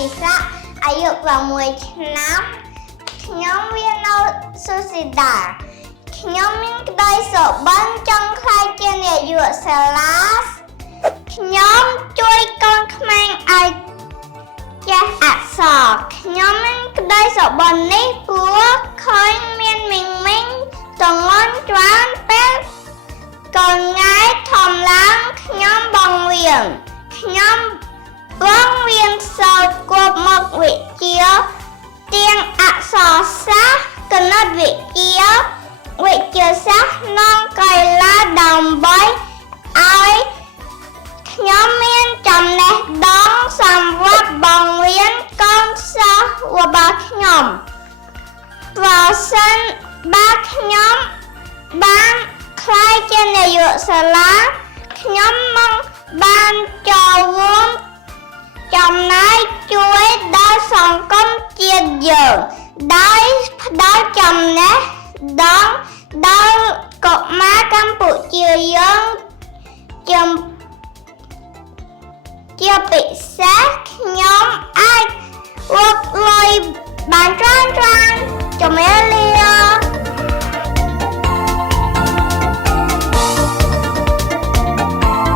ទីស័កអាយុ6ឆ្នាំខ្ញុំវានៅសុសិដាខ្ញុំមានក្តីសុបិនចង់ខ្លាចជានាយកសាលាខ្ញុំជួយកូនក្មេងឲ្យចេះអក្សរខ្ញុំមានក្តីសុបិននេះព្រោះឃើញមានមីងតងន់ច្រើនពេលកូនងាយធំឡើងខ្ញុំបងវៀងខ្ញុំបងវៀងសូត្រគ្រប់មុខវិជ្ជាទាំងអក្សរសាស្ត្រគណិតវិទ្យាវិទ្យាសាស្ត្រនិងកីឡាដើម្បីឲ្យខ្ញុំមានចំណេះដឹងសម្រាប់បង្រៀនកូនសិស្សរបស់ខ្ញុំប្រសិនបើខ្ញុំបានខ្លាយជានាយកសាលាខ្ញុំនឹងបានចូលរួមចំណែកជួយដល់សង្គមជាតិយើងដោយផ្ដល់ចំណេះដឹងដល់កុមារកម្ពុជាយើងជាពិសេសខ្ញុំអាចរកលុយបានច្រើនជំរាបលា